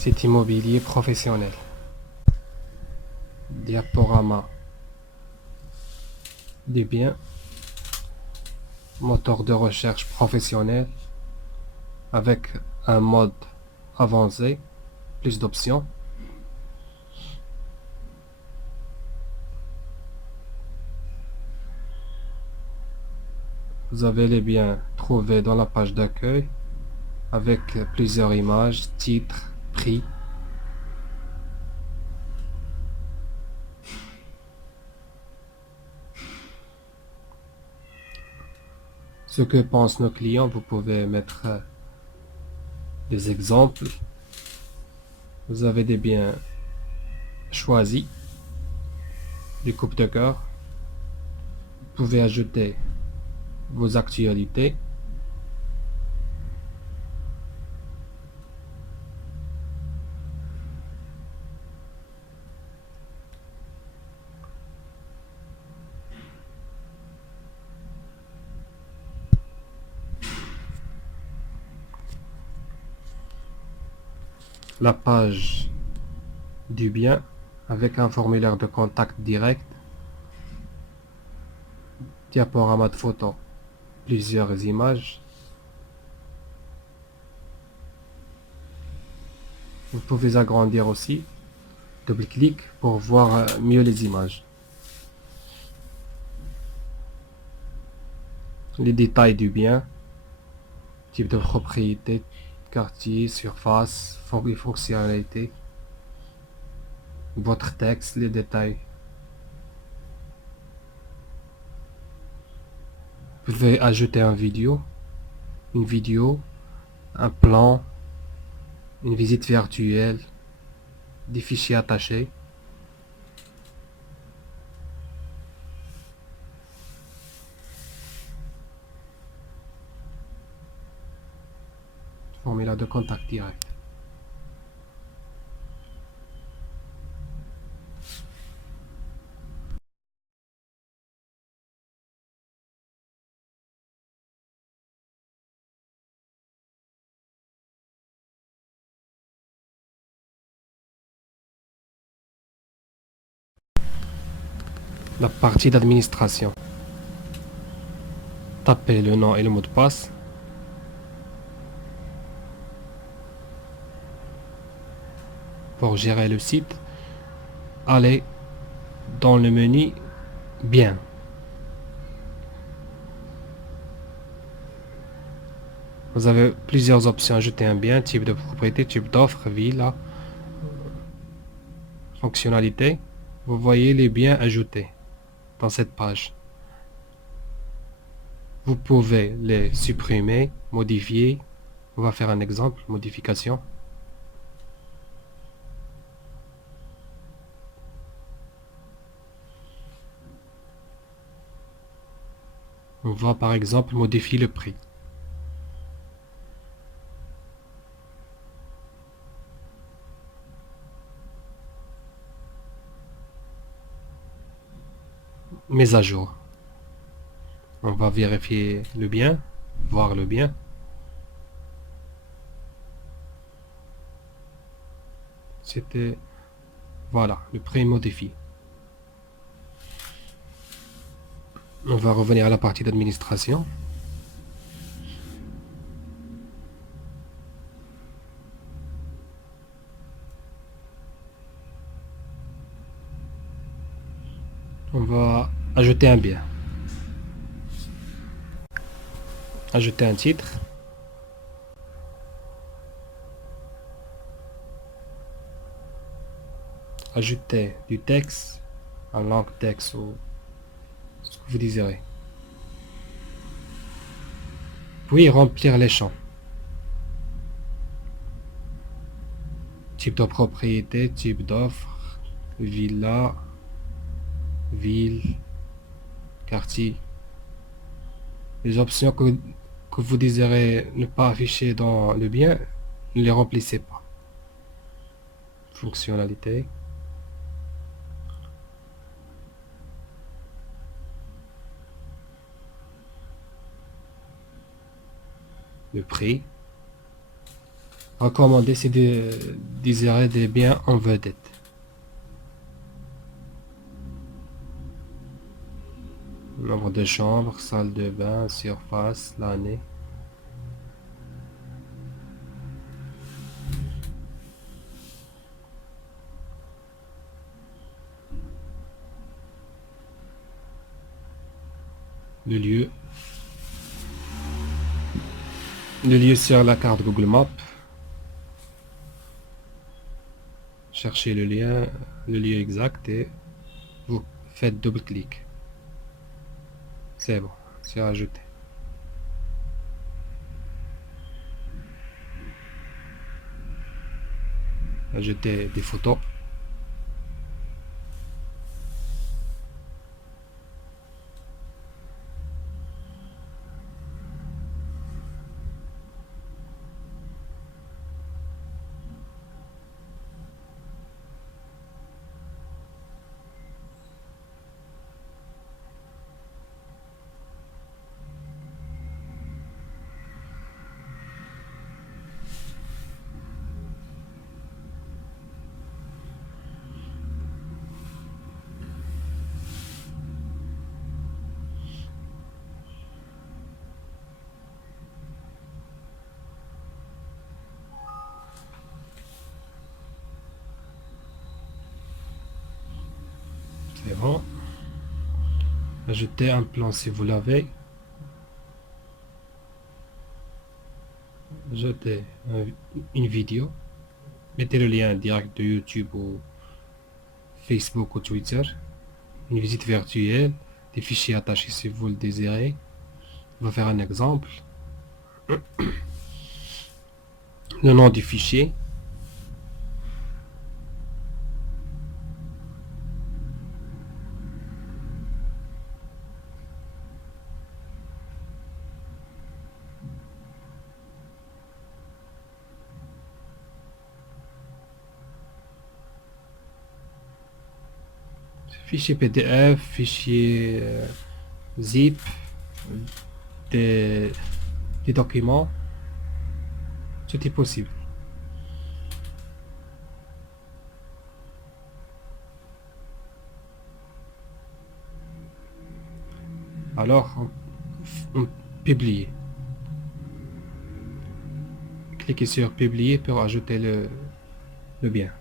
Site immobilier professionnel. Diaporama des biens. Moteur de recherche professionnel avec un mode avancé, plus d'options. Vous avez les biens trouvés dans la page d'accueil avec plusieurs images, titres, prix. Ce que pensent nos clients, vous pouvez mettre des exemples. Vous avez des biens choisis, des coupes de cœur. Vous pouvez ajouter vos actualités. La page du bien avec un formulaire de contact direct, diaporama de photos, plusieurs images. Vous pouvez agrandir aussi, double-clic pour voir mieux les images. Les détails du bien, type de propriété, quartier, surface, les fonctionnalités, votre texte, les détails. Vous pouvez ajouter une vidéo, un plan, une visite virtuelle, des fichiers attachés. Formulaire de contact direct. La partie d'administration. Tapez le nom et le mot de passe. Pour gérer le site, allez dans le menu Bien. Vous avez plusieurs options. Ajouter un bien, type de propriété, type d'offre, villa, fonctionnalité. Vous voyez les biens ajoutés dans cette page. Vous pouvez les supprimer, modifier. On va faire un exemple, modification. On va par exemple modifier le prix. Mise à jour. On va vérifier le bien, voir le bien. C'était, voilà, le prix modifié. On va revenir à la partie d'administration. On va ajouter un bien. Ajouter un titre. Ajouter du texte, en langue texte ou ce que vous désirez. Puis remplir les champs. Type de propriété, type d'offre, villa, ville, quartier. Les options que vous désirez ne pas afficher dans le bien, ne les remplissez pas. Fonctionnalité. Le prix. Recommander, c'est de désirer des biens en vedette. Nombre de chambres, salle de bain, surface, l'année. Le lieu. Le lieu sur la carte Google Maps. Cherchez le lien, le lieu exact et vous faites double-clic. C'est bon, c'est ajouté. Ajouter des photos. C'est bon. Ajouter un plan si vous l'avez. Ajoutez une vidéo. Mettez le lien direct de YouTube ou Facebook ou Twitter. Une visite virtuelle. Des fichiers attachés si vous le désirez. On va faire un exemple. Le nom du fichier. Fichier PDF, fichier zip, des, des documents, tout est possible. Alors, on publie. Cliquez sur publier pour ajouter le bien.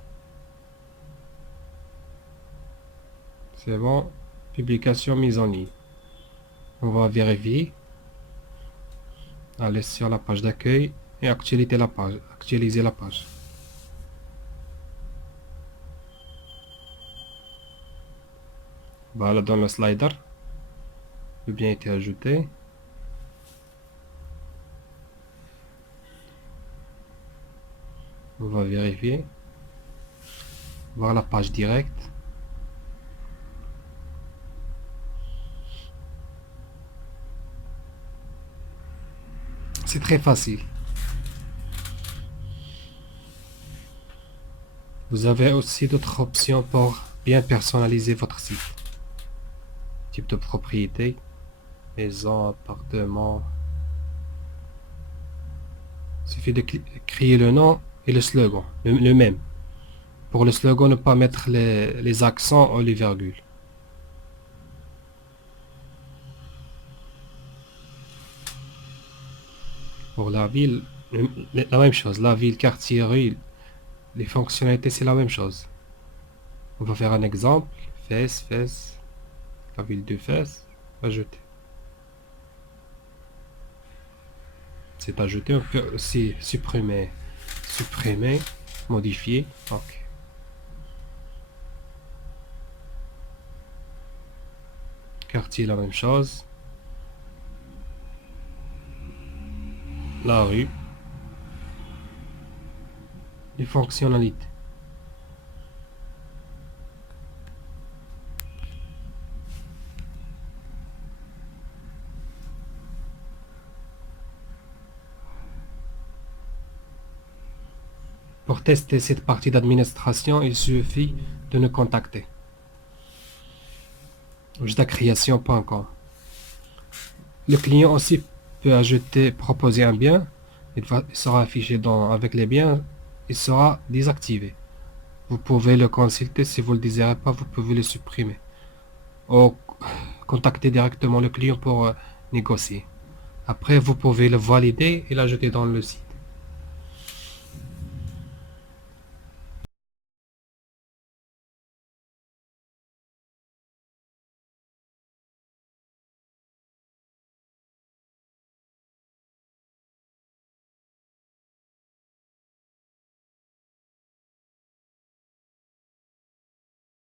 C'est bon. Publication mise en ligne. On va vérifier. Aller sur la page d'accueil et actualiser la page. Actualiser la page. Voilà, dans le slider, le bien a été ajouté. On va vérifier. Voir la page directe. C'est très facile. Vous avez aussi d'autres options pour bien personnaliser votre site. Type de propriété, maison, appartement. Il suffit de créer le nom et le slogan, le même. Pour le slogan, ne pas mettre les accents ou les virgules. Pour la ville, la même chose. La ville, quartier, rue, les fonctionnalités, c'est la même chose. On va faire un exemple. Fès, la ville de Fès, ajouter. C'est ajouté. On peut aussi supprimer, modifier. Ok. Quartier, la même chose. La rue. Les fonctionnalités. Pour tester cette partie d'administration, il suffit de nous contacter. Création.com. Le client aussi peut ajouter, proposer un bien il sera affiché avec les biens, il sera désactivé. Vous pouvez le consulter si vous ne le désirez pas, vous pouvez le supprimer. Ou contacter directement le client pour négocier. Après, vous pouvez le valider et l'ajouter dans le site.